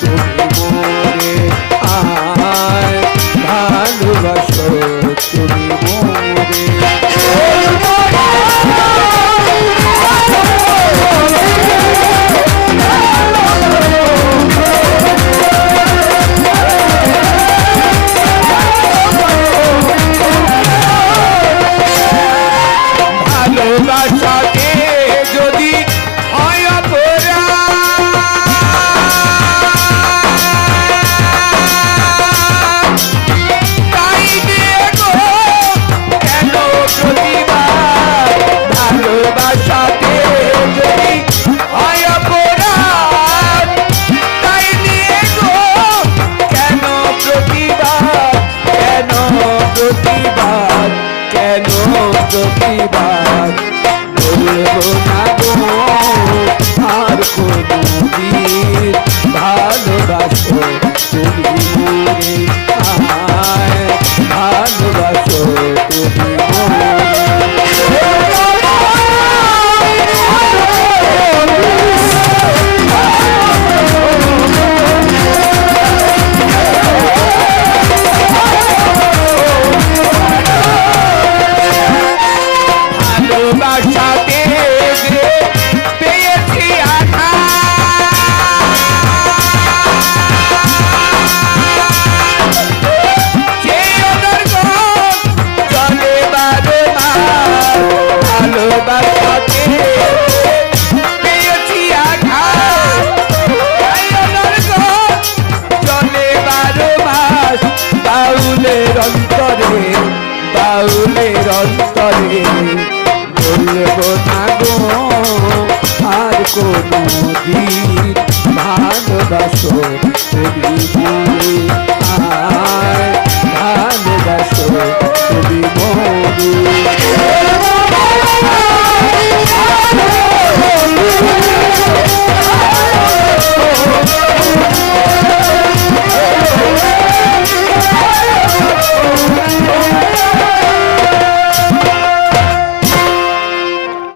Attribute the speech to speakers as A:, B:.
A: Thank you. বাউলের অন্তরে বলব না গো আর কোনো দিন ভালোবাসো